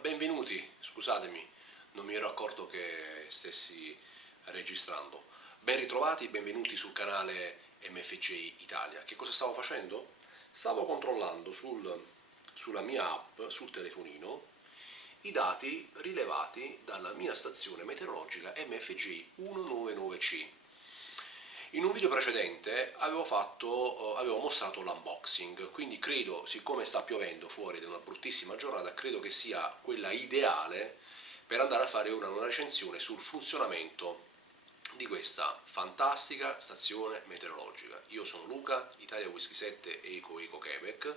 Benvenuti, scusatemi, non mi ero accorto che stessi registrando. Ben ritrovati, benvenuti sul canale MFJ Italia. Che cosa stavo facendo? Stavo controllando sulla mia app, sul telefonino, i dati rilevati dalla mia stazione meteorologica MFJ 199C. In un video precedente avevo mostrato l'unboxing, quindi credo, siccome sta piovendo fuori ed è una bruttissima giornata, credo che sia quella ideale per andare a fare una recensione sul funzionamento di questa fantastica stazione meteorologica. Io sono Luca, Italia Whisky 7 Eco Eco Quebec,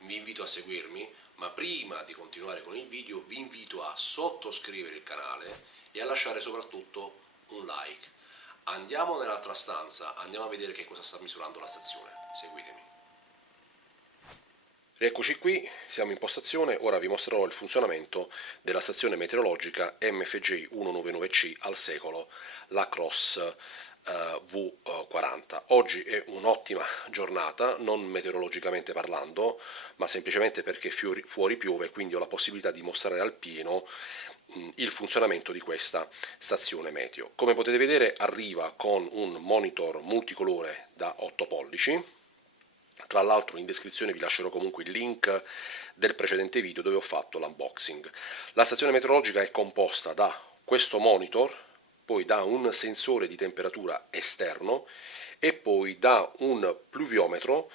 vi invito a seguirmi, ma prima di continuare con il video vi invito a sottoscrivere il canale e a lasciare soprattutto un like. Andiamo nell'altra stanza, andiamo a vedere che cosa sta misurando la stazione. Seguitemi. Rieccoci qui, siamo in postazione, ora vi mostrerò il funzionamento della stazione meteorologica MFJ 199C al secolo Lacrosse V40. Oggi è un'ottima giornata, non meteorologicamente parlando, ma semplicemente perché fuori piove, quindi ho la possibilità di mostrare al pieno il funzionamento di questa stazione meteo. Come potete vedere arriva con un monitor multicolore da 8 pollici. Tra l'altro in descrizione vi lascerò comunque il link del precedente video dove ho fatto l'unboxing. La stazione meteorologica è composta da questo monitor, poi da un sensore di temperatura esterno e poi da un pluviometro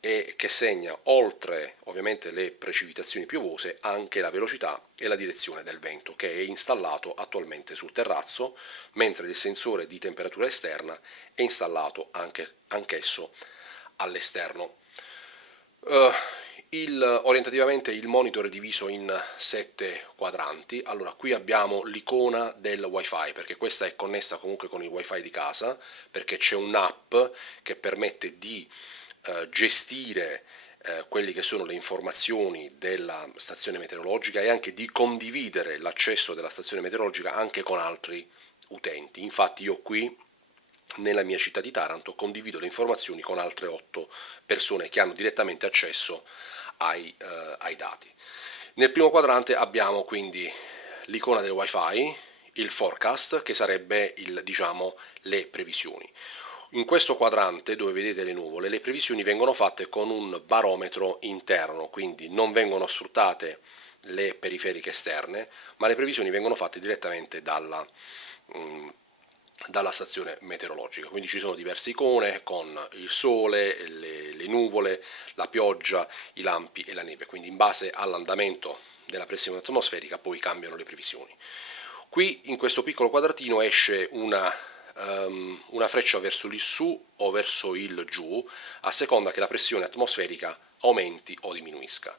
che segna, oltre ovviamente le precipitazioni piovose, anche la velocità e la direzione del vento, che è installato attualmente sul terrazzo, mentre il sensore di temperatura esterna è installato anch'esso all'esterno. Orientativamente il monitor è diviso in 7 quadranti. Allora, qui abbiamo l'icona del wifi, perché questa è connessa comunque con il wifi di casa, perché c'è un'app che permette di gestire quelle che sono le informazioni della stazione meteorologica e anche di condividere l'accesso della stazione meteorologica anche con altri utenti. Infatti io qui nella mia città di Taranto condivido le informazioni con altre 8 persone che hanno direttamente accesso ai dati. Nel primo quadrante abbiamo quindi l'icona del wifi, il forecast, che sarebbe le previsioni. In questo quadrante dove vedete le nuvole, le previsioni vengono fatte con un barometro interno, quindi non vengono sfruttate le periferiche esterne, ma le previsioni vengono fatte direttamente dalla stazione meteorologica. Quindi ci sono diverse icone con il sole, le nuvole, la pioggia, i lampi e la neve, quindi in base all'andamento della pressione atmosferica poi cambiano le previsioni. Qui in questo piccolo quadratino esce una freccia verso il su o verso il giù, a seconda che la pressione atmosferica aumenti o diminuisca.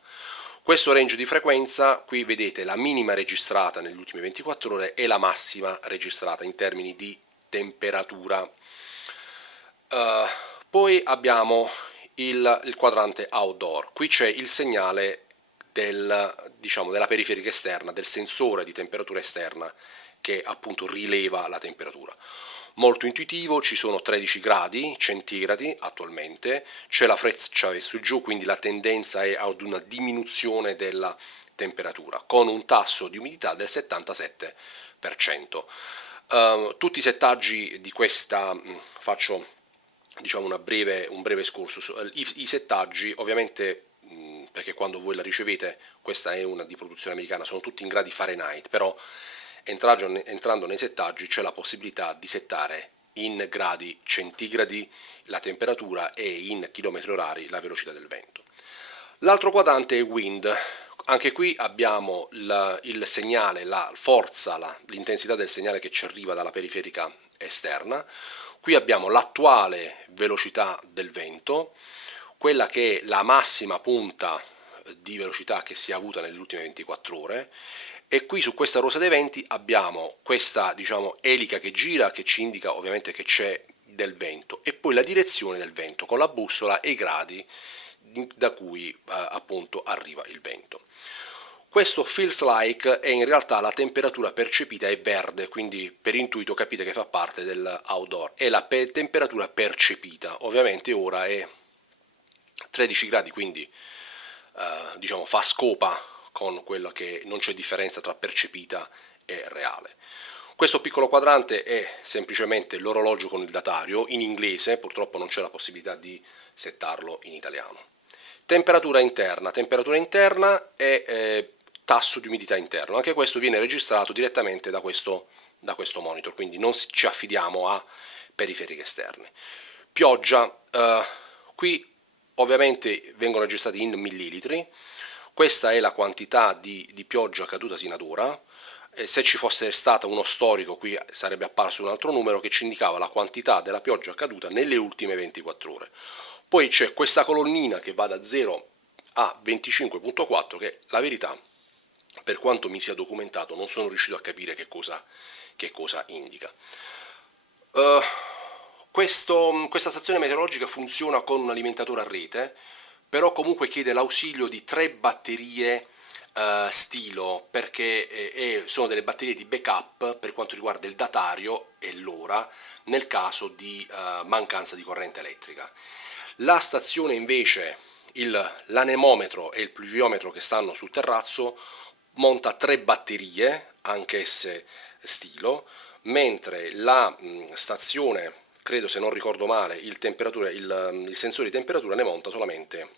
Questo range di frequenza, qui vedete la minima registrata nelle ultime 24 ore e la massima registrata in termini di temperatura. Poi abbiamo il quadrante outdoor, qui c'è il segnale della periferica esterna, del sensore di temperatura esterna che appunto rileva la temperatura. Molto intuitivo, ci sono 13 gradi centigradi attualmente, c'è la freccia verso il giù, quindi la tendenza è ad una diminuzione della temperatura, con un tasso di umidità del 77%. Tutti i settaggi di questa, faccio un breve excursus. I settaggi ovviamente, perché quando voi la ricevete, questa è una di produzione americana, sono tutti in gradi Fahrenheit, però entrando nei settaggi c'è la possibilità di settare in gradi centigradi la temperatura e in chilometri orari la velocità del vento. L'altro quadrante è wind. Anche qui abbiamo il segnale, la forza, l'intensità del segnale che ci arriva dalla periferica esterna. Qui abbiamo l'attuale velocità del vento, quella che è la massima punta di velocità che si è avuta nelle ultime 24 ore, e qui su questa rosa dei venti abbiamo questa elica che gira, che ci indica ovviamente che c'è del vento, e poi la direzione del vento con la bussola e i gradi da cui appunto arriva il vento. Questo feels like è in realtà la temperatura percepita è verde, quindi per intuito capite che fa parte dell'outdoor, è la temperatura percepita, ovviamente ora è 13 gradi, quindi fa scopa con quello che non c'è differenza tra percepita e reale. Questo piccolo quadrante è semplicemente l'orologio con il datario, in inglese, purtroppo non c'è la possibilità di settarlo in italiano. Temperatura interna è tasso di umidità interno, anche questo viene registrato direttamente da questo monitor, quindi non ci affidiamo a periferiche esterne. Pioggia, qui ovviamente vengono registrati in millilitri, questa è la quantità di pioggia caduta sino ad ora. Se ci fosse stato uno storico qui sarebbe apparso un altro numero che ci indicava la quantità della pioggia caduta nelle ultime 24 ore. Poi c'è questa colonnina che va da 0 a 25.4 che la verità, per quanto mi sia documentato, non sono riuscito a capire che cosa indica. Questa stazione meteorologica funziona con un alimentatore a rete, però comunque chiede l'ausilio di 3 batterie stilo, perché sono delle batterie di backup per quanto riguarda il datario e l'ora nel caso di mancanza di corrente elettrica. La stazione invece, l'anemometro e il pluviometro che stanno sul terrazzo, monta 3 batterie, anch'esse stilo, mentre la stazione, credo se non ricordo male, il sensore di temperatura ne monta solamente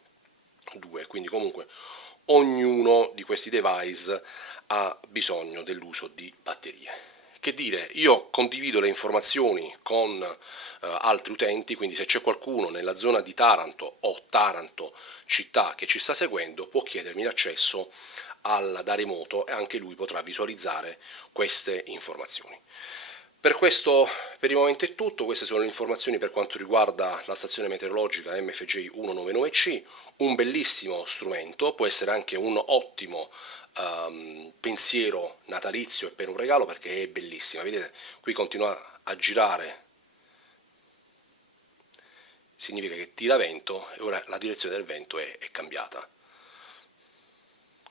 2, quindi comunque ognuno di questi device ha bisogno dell'uso di batterie. Che dire, io condivido le informazioni con altri utenti, quindi se c'è qualcuno nella zona di Taranto o Taranto città che ci sta seguendo può chiedermi l'accesso da remoto e anche lui potrà visualizzare queste informazioni. Per il momento è tutto, queste sono le informazioni per quanto riguarda la stazione meteorologica MFJ 199C, un bellissimo strumento, può essere anche un ottimo pensiero natalizio e per un regalo perché è bellissima. Vedete, qui continua a girare, significa che tira vento e ora la direzione del vento è cambiata.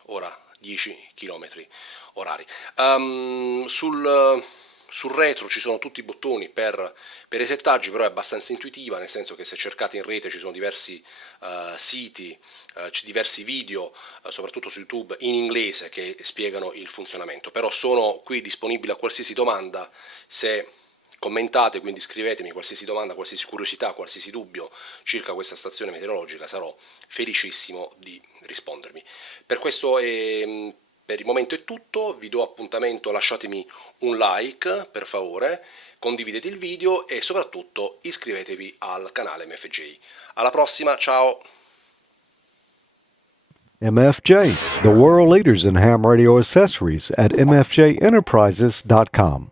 Ora 10 km orari. Sul retro ci sono tutti i bottoni per i settaggi, però è abbastanza intuitiva, nel senso che se cercate in rete ci sono diversi siti, diversi video, soprattutto su YouTube, in inglese che spiegano il funzionamento, però sono qui disponibili a qualsiasi domanda. Se commentate, quindi scrivetemi qualsiasi domanda, qualsiasi curiosità, qualsiasi dubbio circa questa stazione meteorologica, sarò felicissimo di rispondermi. Per il momento è tutto, vi do appuntamento, lasciatemi un like per favore, condividete il video e soprattutto iscrivetevi al canale MFJ. Alla prossima, ciao! MFJ, the world leaders in ham radio accessories at mfjenterprises.com.